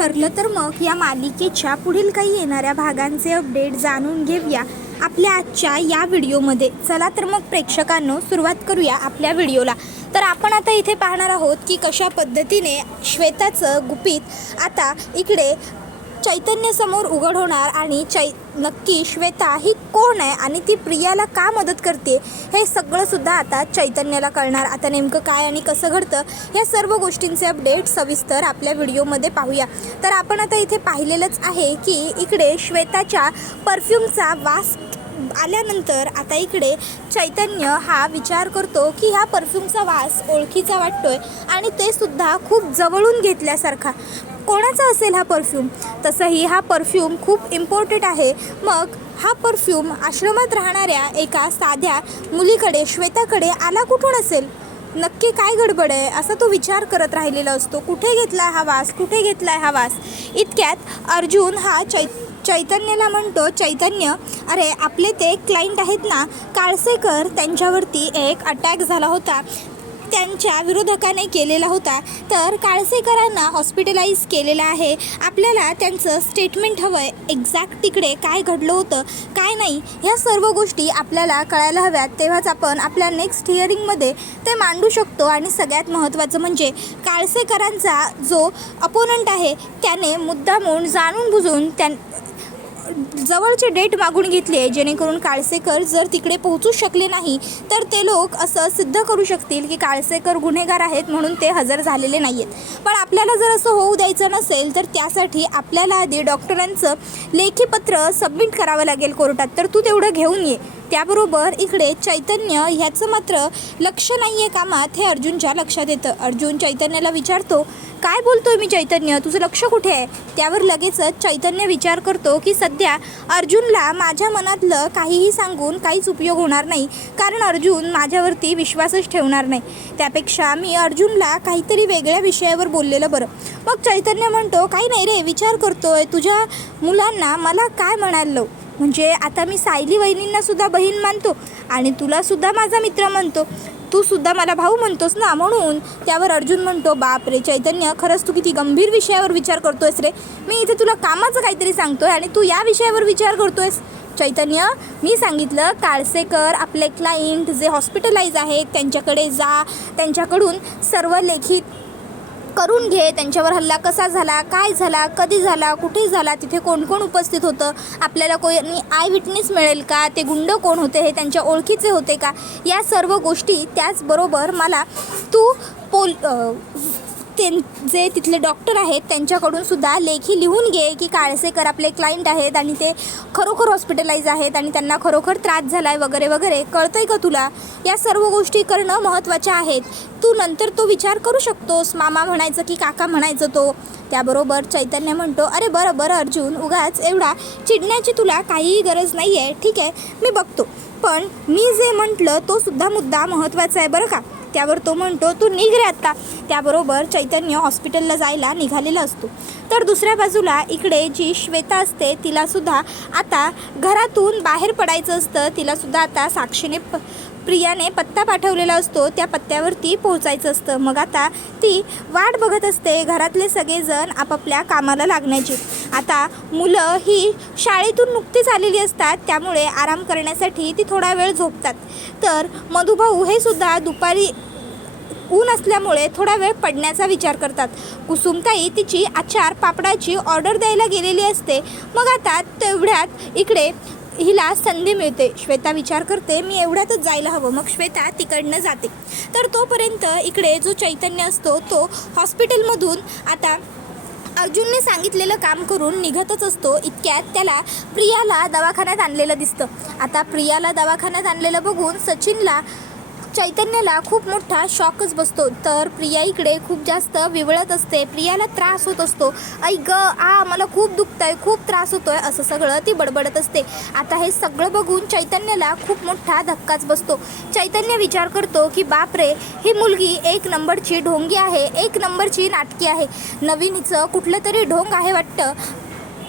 ठरलं तर मग या मालिकेच्या पुढील काही येणाऱ्या भागांचे अपडेट जाणून घेऊया आपल्या आजच्या या व्हिडिओमध्ये। चला तर मग प्रेक्षकांनो सुरुवात करूया आपल्या व्हिडिओला। तर आपण आता इथे पाहणार आहोत की कशा पद्धतीने श्वेताचं गुपित आता इकडे चैतन्यासमोर उघड होणार आणि नक्की श्वेता ही कोण आहे आणि ती प्रियाला का मदत करते हे सगळं सुद्धा आता चैतन्याला कळणार। आता नेमकं काय आणि कसं घडतं या सर्व गोष्टींचे अपडेट सविस्तर आपल्या व्हिडिओमध्ये पाहूया। तर आपण आता इथे पाहिलेलंच आहे की इकडे श्वेताच्या परफ्यूमचा वास आल्यानंतर आता इकडे चैतन्य हा विचार करतो की ह्या परफ्यूमचा वास ओळखीचा वाटतोय आणि ते सुद्धा खूप जवळून घेतल्यासारखा। कोणाचा असेल हा परफ्यूम? तसंही हा परफ्यूम खूप इम्पॉर्टंट आहे। मग हा परफ्यूम आश्रमात राहणाऱ्या एका साध्या मुलीकडे श्वेताकडे आला कुठून असेल? नक्की काय गडबड आहे असा तो विचार करत राहिलेला असतो। कुठे घेतला हा वास, कुठे घेतला हा वास? इतक्यात अर्जुन हा चैतन्याला म्हणतो, चैतन्य अरे आपले ते क्लायंट आहेत ना काळसेकर, त्यांच्यावरती एक अटॅक झाला होता, त्यांच्या विरोधकाने केलेला होता। तर काळसेकरांना हॉस्पिटलाइज केलेलं आहे। आपल्याला त्यांचं स्टेटमेंट हवं आहे, एक्झॅक्ट तिकडे काय घडलं होतं काय नाही ह्या सर्व गोष्टी आपल्याला कळायला हव्यात। तेव्हाच आपण आपल्या नेक्स्ट हिअरिंगमध्ये ते मांडू शकतो। आणि सगळ्यात महत्त्वाचं म्हणजे काळसेकरांचा जो अपोनंट आहे त्याने मुद्दामून जाणून बुजून जवळचे डेट मागून घेतली आहे, जेणेकरून काळसेकर जर तिकडे पोहोचू शकले नाही तर ते लोक असं सिद्ध करू शकतील की काळसेकर गुन्हेगार आहेत म्हणून ते हजर झालेले नाही आहेत। पण आपल्याला जर असं होऊ द्यायचं नसेल तर त्यासाठी आपल्याला आधी डॉक्टरांचं लेखी पत्र सबमिट करावं लागेल कोर्टात। तर तू तेवढं घेऊन ये। त्याबरोबर इकडे चैतन्य ह्याचं मात्र लक्ष नाही आहे कामात हे अर्जुनच्या लक्षात येतं। अर्जुन चैतन्याला विचारतो, काय बोलतोय मी चैतन्य, तुझं लक्ष कुठे आहे? त्यावर लगेचच चैतन्य विचार करतो की सध्या अर्जुनला माझ्या मनातलं काहीही सांगून काहीच उपयोग होणार नाही, कारण अर्जुन माझ्यावरती विश्वासच ठेवणार नाही। त्यापेक्षा मी अर्जुनला काहीतरी वेगळ्या विषयावर बोललेलं बरं। मग चैतन्य म्हणतो, काही नाही रे, विचार करतोय तुझ्या मुलांना मला काय म्हणायला, म्हणजे आता मी सायली वहिनींना सुद्धा बहीण मानतो आणि तुला सुद्धा माझा मित्र म्हणतो, तू सुद्धा मला भाऊ म्हणतोस ना म्हणून। त्यावर अर्जुन म्हणतो, बाप रे चैतन्य, खरंच तू किती गंभीर विषयावर विचार करतोयस रे। मी इथे तुला कामाचं काहीतरी सांगतोय आणि तू या विषयावर विचार करतोयस। चैतन्य, मी सांगितलं काळसेकर आपले क्लायंट जे हॉस्पिटलाइज आहेत त्यांच्याकडे जा, त्यांच्याकडून सर्व लेखी करून घे, त्यांच्यावर हल्ला कसा झाला, काय झाला, कधी झाला, कुठे झाला, तिथे कोण कोण उपस्थित होतं, आपल्याला कोणी आय विटनेस मिळेल का, ते गुंड कोण होते, हे त्यांच्या ओळखीचे होते का, या सर्व गोष्टी। त्याचबरोबर मला तू जे तिथले डॉक्टर आहेत त्यांच्याकडून सुद्धा लेखी लिहून घे की काळसेकर आपले क्लायंट आहेत आणि ते खरोखर हॉस्पिटलाइज आहेत आणि त्यांना खरोखर त्रास झाला आहे वगैरे वगैरे। कळतंय का तुला? या सर्व गोष्टी करणं महत्त्वाच्या आहेत। तू नंतर तो विचार करू शकतोस, मामा म्हणायचं की काका म्हणायचं तो। त्याबरोबर चैतन्य म्हणतो, अरे बरं बरं अर्जुन, उगाच एवढा चिडण्याची तुला काहीही गरज नाही आहे, ठीक आहे मी बघतो, पण मी जे म्हटलं तो सुद्धा मुद्दा महत्त्वाचा आहे बरं का। त्यावर तो म्हणतो, तू निघ रे आत्ता। त्याबरोबर चैतन्य हॉस्पिटलला जायला निघालेला असतो। तर दुसऱ्या बाजूला इकडे जी श्वेता असते तिलासुद्धा आता घरातून बाहेर पडायचं असतं। तिलासुद्धा आता साक्षीने प्रियाने पत्ता पाठवलेला असतो, त्या पत्त्यावरती पोहोचायचं असतं। मग आता ती वाट बघत असते घरातले सगळेजण आपापल्या कामाला लागण्याची। आता मुलं ही शाळेतून नुकतीच आलेली असतात, त्यामुळे आराम करण्यासाठी ती थोडा वेळ झोपतात। तर मधुभाऊ हे सुद्धा दुपारी ऊन असल्यामुळे थोडा वेळ पडण्याचा विचार करतात। कुसुमताई तिची आचार पापडाची ऑर्डर द्यायला गेलेली असते। मग आता तेवढ्यात इकडे हिला संधी मिळते। श्वेता विचार करते, मी एवढ्यातच जायला हवं। मग श्वेता तिकडनं जाते। तर तोपर्यंत इकडे जो चैतन्य असतो तो हॉस्पिटलमधून आता अर्जुनने सांगितलेलं काम करून निघतच असतो। इतक्यात त्याला प्रियाला दवाखान्यात आणलेलं दिसतं। आता प्रियाला दवाखान्यात आणलेलं बघून सचिनला चैतन्याला खूप मोठा शॉकच बसतो। तर प्रिया इकडे खूप जास्त विवळत असते, प्रियाला त्रास होत असतो। आई ग मला खूप दुखतंय, खूप त्रास होतोय असं सगळं ती बडबडत असते। आता हे सगळं बघून चैतन्याला खूप मोठा धक्काच बसतो। चैतन्य विचार करतो की बाप रे, ही मुलगी एक नंबरची ढोंगी आहे, एक नंबरची नाटकी आहे, नवीन हिचं कुठलं तरी ढोंग आहे वाटतं।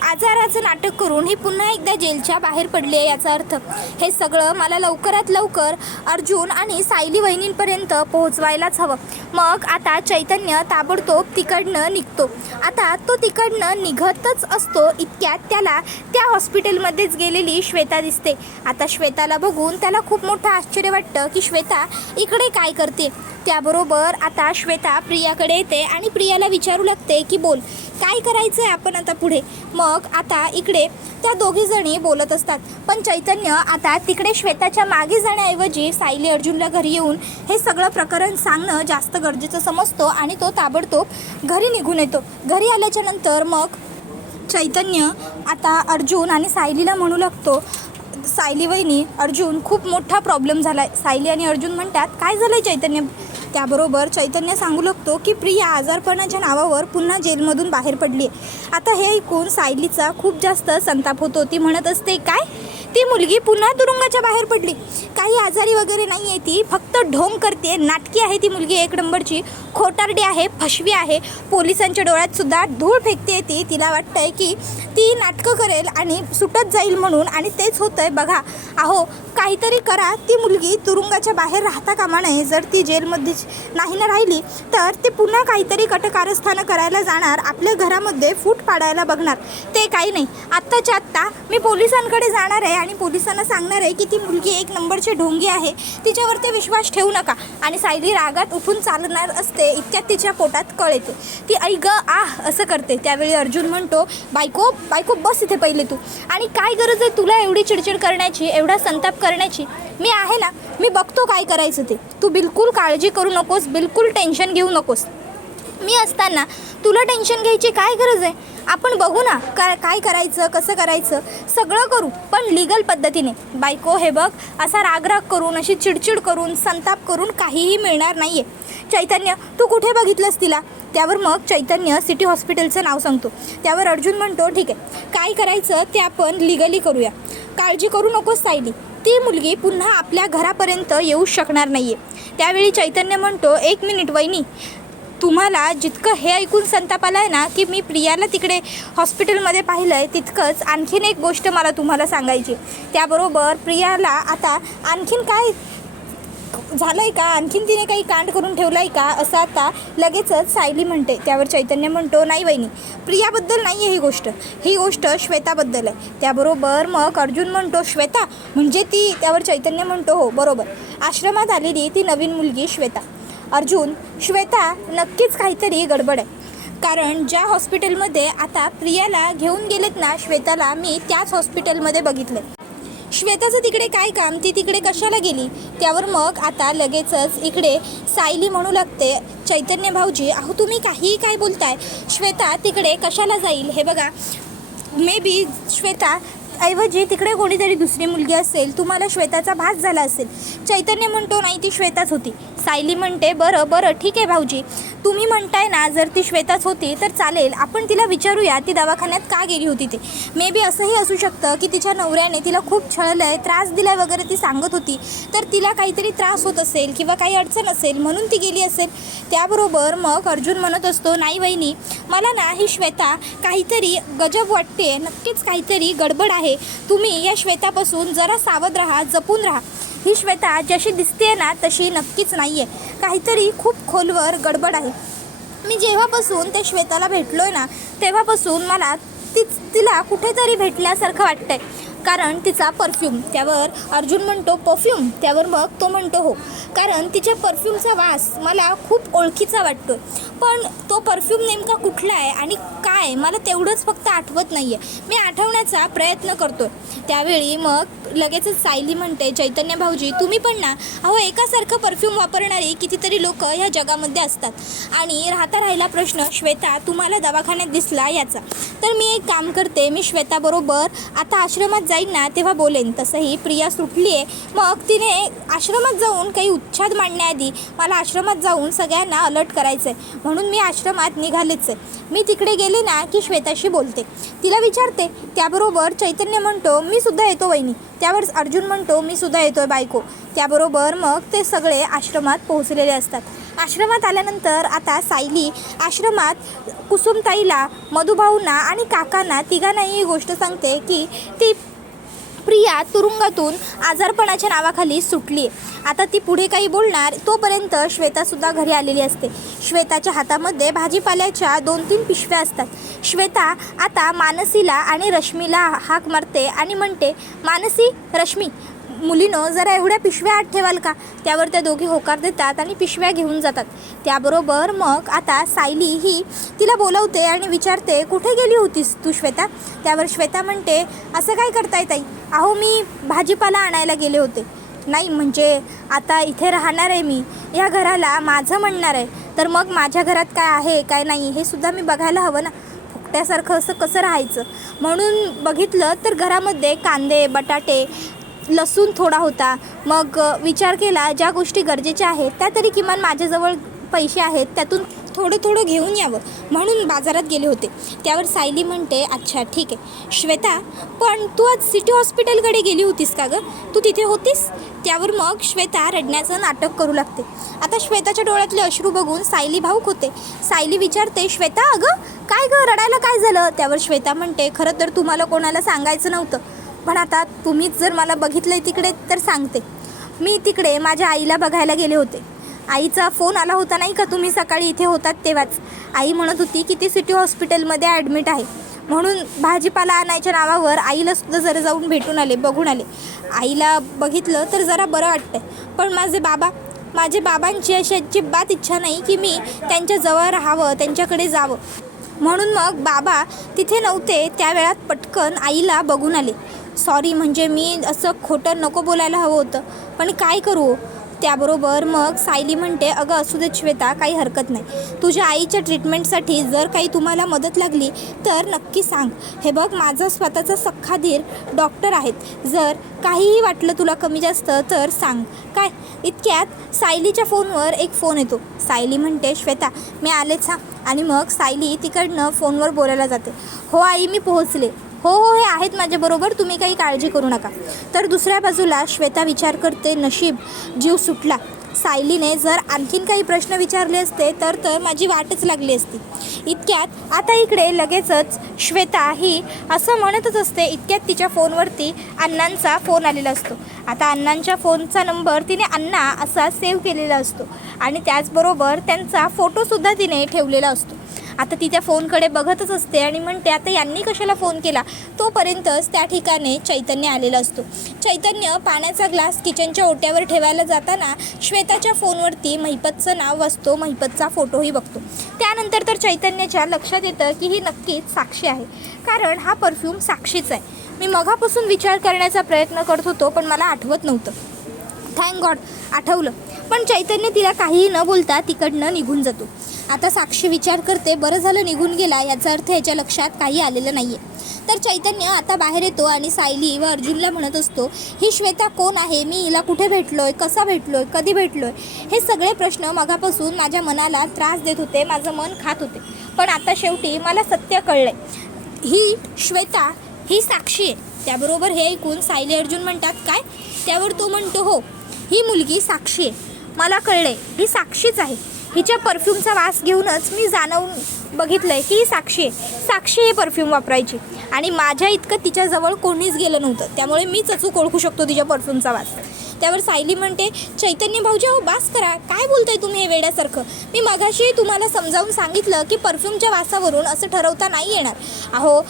आजाराचं नाटक करून ही पुन्हा एकदा जेलच्या बाहेर पडली आहे। याचा अर्थ हे सगळं मला लवकरात लवकर अर्जुन आणि सायली वहिनींपर्यंत पोहोचवायलाच हवं। मग आता चैतन्य ताबडतोब तिकडनं निघतो। आता तो तिकडनं निघतच असतो इतक्यात त्याला त्या हॉस्पिटलमध्येच गेलेली श्वेता दिसते। आता श्वेताला बघून त्याला खूप मोठं आश्चर्य वाटतं की श्वेता इकडे काय करते। त्याबरोबर आता श्वेता प्रियाकडे येते आणि प्रियाला विचारू लागते की बोल काय करायचं आहे आपण आता पुढे। मग आता इकडे त्या दोघी जणी बोलत असतात, पण चैतन्य आता तिकडे श्वेताच्या मागे जाण्याऐवजी सायली अर्जुनला घरी येऊन हे सगळं प्रकरण सांगणं जास्त गरजेचं समजतो आणि तो ताबडतोब घरी निघून येतो। घरी आल्याच्या नंतर मग चैतन्य आता अर्जुन आणि सायलीला म्हणू लागतो, सायली वहिनी अर्जुन खूप मोठा प्रॉब्लेम झाला आहे। सायली आणि अर्जुन म्हणतात काय झालं आहे चैतन्य। त्याबरोबर चैतन्य सांगू लागतो की प्रिया आजारपणाच्या नावावर पुन्हा जेलमधून बाहेर पडली आहे। आता हे ऐकून सायलीचा खूप जास्त संताप होतो। ती म्हणत असते काय ती मुलगी पुन्हा तुरुंगाच्या बाहेर पडली, काही आजारी वगैरे नाही आहे ती, फक्त ढोंग करते, नाटकी आहे ती मुलगी, एक नंबरची खोटारडी आहे, फसवी आहे, पोलिसांच्या डोळ्यात सुद्धा धूळ फेकते ती। तिला वाटतंय की ती नाटकं करेल आणि सुटत जाईल म्हणून, आणि तेच होतंय बघा। अहो काहीतरी करा, ती मुलगी तुरुंगाच्या बाहेर राहता कामा नये। जर ती जेलमध्ये नाही ना राहिली तर ती पुन्हा काहीतरी कटकारस्थानं करायला जाणार, आपल्या घरामध्ये फूट पाडायला बघणार। ते काही नाही, आत्ताच्या आत्ता मी पोलिसांकडे जाणार आहे आणि पोलिसांना सांगणार आहे की ती मुलगी एक नंबरची ढोंगी आहे, तिच्यावरती विश्वास ठेवू नका। आणि सायली रागात उठून चालणार असते इतक्यात तिच्या पोटात कळ येते। ती आई ग आह असं करते। त्यावेळी अर्जुन म्हणतो बायको बायको बस इथे पहिले तू, आणि काय गरज आहे तुला एवढी चिडचिड करण्याची, एवढा संताप करण्याची। मी आहे ना, मी बघतो काय करायचं ते, तू बिलकुल काळजी करू नकोस, बिलकुल टेन्शन घेऊ नकोस। मी असताना तुला टेन्शन घ्यायची काय गरज आहे, आपण बघू ना काय करायचं, कसं करायचं, सगळं करू, पण लीगल पद्धतीने। बायको हे बघ, असा रागराग करून, अशी चिडचिड करून, संताप करून काहीही मिळणार नाही आहे। चैतन्य तू कुठे बघितलंस तिला। त्यावर मग चैतन्य सिटी हॉस्पिटलचं नाव सांगतो। त्यावर अर्जुन म्हणतो ठीक आहे, काय करायचं ते आपण लीगली करूया, काळजी करू नकोस सायली, ती मुलगी पुन्हा आपल्या घरापर्यंत येऊ शकणार नाही आहे। त्यावेळी चैतन्य म्हणतो एक मिनिट वहिनी, तुम्हाला जितकं हे ऐकून संताप आला आहे ना की मी प्रियाला तिकडे हॉस्पिटलमध्ये पाहिलं आहे, तितकंच आणखीन एक गोष्ट मला तुम्हाला सांगायची। त्याबरोबर प्रियाला आता आणखीन काय झालं आहे का, आणखीन तिने काही कांड करून ठेवलं आहे का, असं आता लगेचच सायली म्हणते। त्यावर चैतन्य म्हणतो नाही वहिनी, प्रियाबद्दल नाही आहे ही गोष्ट श्वेताबद्दल आहे। त्याबरोबर मग अर्जुन म्हणतो श्वेता म्हणजे ती। त्यावर चैतन्य म्हणतो हो बरोबर, आश्रमात आलेली ती नवीन मुलगी श्वेता। अर्जुन श्वेता नक्कीच काहीतरी गडबड आहे, कारण ज्या हॉस्पिटलमध्ये आता प्रियाला घेऊन गेलेत ना श्वेताला, मी त्याच हॉस्पिटलमध्ये बघितलं। श्वेताचं तिकडे काय काम, ती तिकडे कशाला गेली। त्यावर मग आता लगेचच इकडे सायली म्हणू लागते चैतन्य भाऊजी अहो तुम्ही काहीही काय बोलताय, श्वेता तिकडे कशाला जाईल। हे बघा मे बी श्वेता ऐवजी तिकडे कोणीतरी दुसरी मुलगी असेल, तुम्हाला श्वेताचा भास झाला असेल। चैतन्य म्हणतो नाही ती श्वेताच होती। सायली म्हणते बरं बरं ठीक आहे भाऊजी, तुम्ही म्हणताय ना जर ती श्वेताच होती तर चालेल, आपण तिला विचारूया ती दवाखान्यात का गेली होती ते। मे बी असंही असू शकतं की तिच्या नवऱ्याने तिला खूप छळलं आहे, त्रास दिला वगैरे ती सांगत होती, तर तिला काहीतरी त्रास होत असेल किंवा काही अडचण असेल म्हणून ती गेली असेल। त्याबरोबर मग अर्जुन म्हणत असतो नाही वहिनी, मला ना ही श्वेता काहीतरी गजब वाटते, नक्कीच काहीतरी गडबड आहे, तुम्ही या श्वेतापासून जरा सावध राहा, जपून राहा। ही श्वेता जशी दिसते ना तशी नक्कीच नाही आहे, काहीतरी खूप खोलवर गडबड आहे। मी जेव्हापासून त्या श्वेताला भेटलो आहे ना तेव्हापासून मला तिला कुठेतरी भेटल्यासारखं वाटतंय, कारण तिचा परफ्यूम। त्यावर अर्जुन म्हणतो परफ्यूम। त्यावर मग तो म्हणतो हो, कारण तिच्या परफ्यूमचा वास मला खूप ओळखीचा वाटतो, पण तो परफ्यूम नेमका कुठला आहे आणि काय मला तेवढंच फक्त आठवत नाही आहे, मी आठवण्याचा प्रयत्न करतो। त्यावेळी मग लगेचच सायली म्हणते चैतन्य भाऊजी तुम्ही पण ना, अहो एकासारखं परफ्यूम वापरणारी कितीतरी लोक ह्या जगामध्ये असतात, आणि राहिला प्रश्न श्वेता तुम्हाला दवाखान्यात दिसला याचा, तर मी एक काम करते, मी श्वेताबरोबर आता आश्रमात जाईन ना तेव्हा बोलेन। तसंही प्रिया सुटली आहे, मग तिने आश्रमात जाऊन काही उच्छाद मांडण्याआधी मला आश्रमात जाऊन सगळ्यांना अलर्ट करायचं आहे, म्हणून मी आश्रमात निघालेच आहे। मी तिकडे गेले ना की श्वेताशी बोलते, तिला विचारते। त्याबरोबर चैतन्य म्हणतो मी सुद्धा येतो वहिनी। त्यावर अर्जुन म्हणतो मी सुद्धा येतोय बायको। त्याबरोबर मग ते सगळे आश्रमात पोहोचलेले असतात। आश्रमात आल्यानंतर आता सायली आश्रमात कुसुमताईला, मधुभाऊंना आणि काकांना तिघांनाही ही गोष्ट सांगते की ती प्रिया तुरुंगातून आजारपणाच्या नावाखाली सुटली आहे. आता ती पुढे काही बोलणार तोपर्यंत श्वेतासुद्धा घरी आलेली असते. श्वेताच्या हातामध्ये भाजीपाल्याच्या 2-3 पिशव्या असतात. श्वेता आता मानसीला आणि रश्मीला हाक मारते आणि म्हणते, मानसी, रश्मी, मुलीनो जरा एवढ्या पिशव्या आत ठेवाल का? त्यावर त्या दोघी होकार देतात आणि पिशव्या घेऊन जातात. त्याबरोबर मग आता सायली ही तिला बोलवते आणि विचारते, कुठे गेली होतीस तू श्वेता? त्यावर श्वेता म्हणते, असं काय करताय ताई? अहो मी भाजीपाला आणायला गेले होते. नाही म्हणजे आता इथे राहणार आहे मी, या घराला माझं म्हणणार आहे, तर मग माझ्या घरात काय आहे काय नाही हे सुद्धा मी बघायला हवं ना. फुकट्यासारखं असं कसं राहायचं? म्हणून बघितलं तर घरामध्ये कांदे, बटाटे, लसूण थोडा होता. मग विचार केला ज्या गोष्टी गरजेच्या आहेत त्या तरी किमान माझ्याजवळ पैसे आहेत त्यातून थोडं घेऊन यावं म्हणून बाजारात गेले होते. त्यावर सायली म्हणते, अच्छा ठीक आहे श्वेता, पण तू आज सिटी हॉस्पिटलकडे गेली होतीस का गं? तू तिथे होतीस? त्यावर मग श्वेता रडण्याचं नाटक करू लागते. आता श्वेताच्या डोळ्यातले अश्रू बघून सायली भावूक होते. सायली विचारते, श्वेता अगं काय गं, रडायला काय झालं? त्यावर श्वेता म्हणते, खरं तर तुम्हाला कोणाला सांगायचं नव्हतं, पण आता तुम्हीच जर मला बघितलं आहे तिकडे तर सांगते. मी तिकडे माझ्या आईला बघायला गेले होते. आईचा फोन आला होता नाही का, तुम्ही सकाळी इथे होतात तेव्हाच. आई म्हणत होती की ती सिटी हॉस्पिटलमध्ये ॲडमिट आहे, म्हणून भाजीपाला आणायच्या नावावर आईला सुद्धा जरा जाऊन भेटून आले, बघून आले. आईला बघितलं तर जरा बरं वाटतंय, पण माझे बाबांची अशी अजिबात इच्छा नाही की मी त्यांच्याजवळ राहावं, त्यांच्याकडे जावं. म्हणून मग बाबा तिथे नव्हते त्या वेळात पटकन आईला बघून आले. सॉरी, म्हणजे मी असं खोटं नको बोलायला हवं होतं, पण काय करू? त्याबरोबर मग सायली म्हणते, अगं असू देत श्वेता, काही हरकत नाही. तुझ्या आईच्या ट्रीटमेंटसाठी जर काही तुम्हाला मदत लागली तर नक्की सांग. हे बघ, माझा स्वतःचा सख्खा धीर डॉक्टर आहेत, जर काहीही वाटलं तुला कमी जास्त तर सांग. काय? इतक्यात सायलीच्या फोनवर एक फोन येतो. सायली म्हणते, श्वेता मी आलेच हां. आणि मग सायली तिकडनं फोनवर बोलायला जाते. हो आई, मी पोहोचले. हो हे आहेत माझ्याबरोबर, तुम्ही काही काळजी करू नका. तर दुसऱ्या बाजूला श्वेता विचार करते, नशीब जीव सुटला. सायलीने जर आणखीन काही प्रश्न विचारले असते तर माझी वाटच लागली असती. इतक्यात आता इकडे लगेचच श्वेता ही असं म्हणतच असते. इतक्यात तिच्या फोनवरती अण्णांचा फोन आलेला असतो. आता अण्णांच्या फोनचा नंबर तिने अण्णा असा सेव्ह केलेला असतो आणि त्याचबरोबर त्यांचा फोटोसुद्धा तिने ठेवलेला असतो. आता ती त्या फोनकडे बघतच असते आणि म्हणते, आता यांनी कशाला फोन केला? तोपर्यंतच त्या ठिकाणी चैतन्य आलेला असतो. चैतन्य पाण्याचा ग्लास किचनच्या ओट्यावर ठेवायला जाताना श्वेताच्या फोनवरती महिपतचं नाव वाचतो, महिपतचा फोटोही बघतो. त्यानंतर तर चैतन्याच्या लक्षात येतं की ही नक्कीच साक्षी आहे, कारण हा परफ्यूम साक्षीचा आहे. मी मगापासून विचार करण्याचा प्रयत्न करत होतो पण मला आठवत नव्हतं. थँक गॉड आठवलं. पण चैतन्य तिला काहीही न बोलता तिकडनं निघून जातो. आता साक्षी विचार करते, बरं झालं निघून गेला, याचा अर्थ याच्या लक्षात काही आलेलं नाही आहे. तर चैतन्य आता बाहेर येतो आणि सायली व अर्जुनला म्हणत असतो, ही श्वेता कोण आहे? मी हिला कुठे भेटलोय, कसा भेटलोय, कधी भेटलोय? हे सगळे प्रश्न मगापासून माझ्या मनाला त्रास देत होते, माझं मन खात होते. पण आता शेवटी मला सत्य कळलंय, ही श्वेता ही साक्षी आहे. त्याबरोबर हे ऐकून सायली अर्जुन म्हणतात, काय? त्यावर तो म्हणतो, हो ही मुलगी साक्षी आहे, मला कळलंय ही साक्षीच आहे. हिच्या परफ्यूमचा वास घेऊनच मी जाणवून बघितलं आहे की ही साक्षी आहे. साक्षी हे परफ्यूम वापरायची आणि माझ्या इतकं तिच्याजवळ कोणीच गेलं नव्हतं, त्यामुळे मीच अचूक ओळखू शकतो तिच्या परफ्यूमचा वास. त्यावर सायली म्हणते, चैतन्य भाऊजी अहो बास करा, काय बोलताय तुम्ही हे वेड्यासारखं? मी मगाशी तुम्हाला समजावून सांगितलं की परफ्यूमच्या वासावरून असं ठरवता नाही येणार. अहो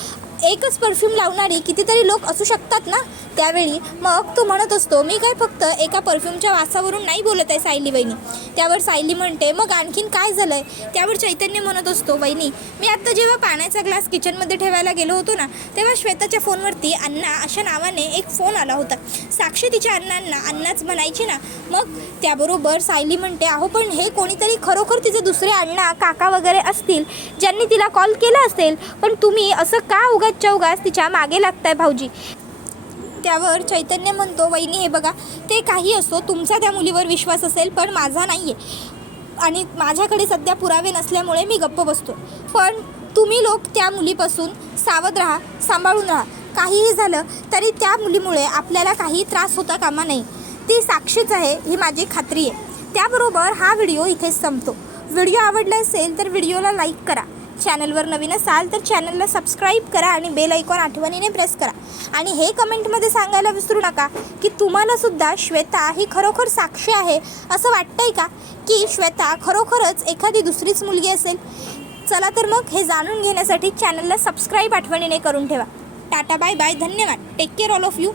एकच परफ्यूम लावणारी कितीतरी लोक असू शकतात ना. त्यावेळी मग तो म्हणत असतो, मी काय फक्त एका परफ्यूमच्या वासावरून नाही बोलत आहे सायली वहिनी. त्यावर सायली म्हणते, मग आणखीन काय झालं आहे? त्यावर चैतन्य म्हणत असतो, वहिनी मी आत्ता जेव्हा पाण्याचा ग्लास किचनमध्ये ठेवायला गेलो होतो ना, तेव्हा श्वेताच्या फोनवरती अण्णा अशा नावाने एक फोन आला होता. साक्षी तिच्या अण्णांना अण्णाच म्हणायची ना. मग त्याबरोबर सायली म्हणते, अहो पण हे कोणीतरी खरोखर तिचे दुसरे अण्णा काका वगैरे असतील ज्यांनी तिला कॉल केला असेल, पण तुम्ही असं का उगाच तिच्या मागे लागताय भाऊजी? त्यावर चैतन्य म्हणतो, वहिनी हे बघा, ते काही असो, तुमचा त्या मुलीवर विश्वास असेल पण माझा नाही आहे आणि माझ्याकडे सध्या पुरावे नसल्यामुळे मी गप्प बसतो. पण तुम्ही लोक त्या मुलीपासून सावध राहा, सांभाळून राहा. काहीही झालं तरी त्या मुलीमुळे आपल्याला काही त्रास होता कामा नये. ती साक्षीच आहे ही माझी खात्री आहे. त्याबरोबर हा व्हिडिओ इथेच संपतो. व्हिडिओ आवडला असेल तर व्हिडिओला लाईक करा. चॅनलवर नवीन असाल तर चॅनलला सबस्क्राईब करा आणि बेल आयकॉन आठवणीने प्रेस करा. आणि हे कमेंटमध्ये सांगायला विसरू नका की तुम्हालासुद्धा श्वेता ही खरोखर साक्षी आहे असं वाटतंय का, की श्वेता खरोखरच एखादी दुसरीच मुलगी असेल. चला तर मग हे जाणून घेण्यासाठी चॅनलला सबस्क्राईब आठवणीने करून ठेवा. टाटा बाय बाय, धन्यवाद. Take care all of you.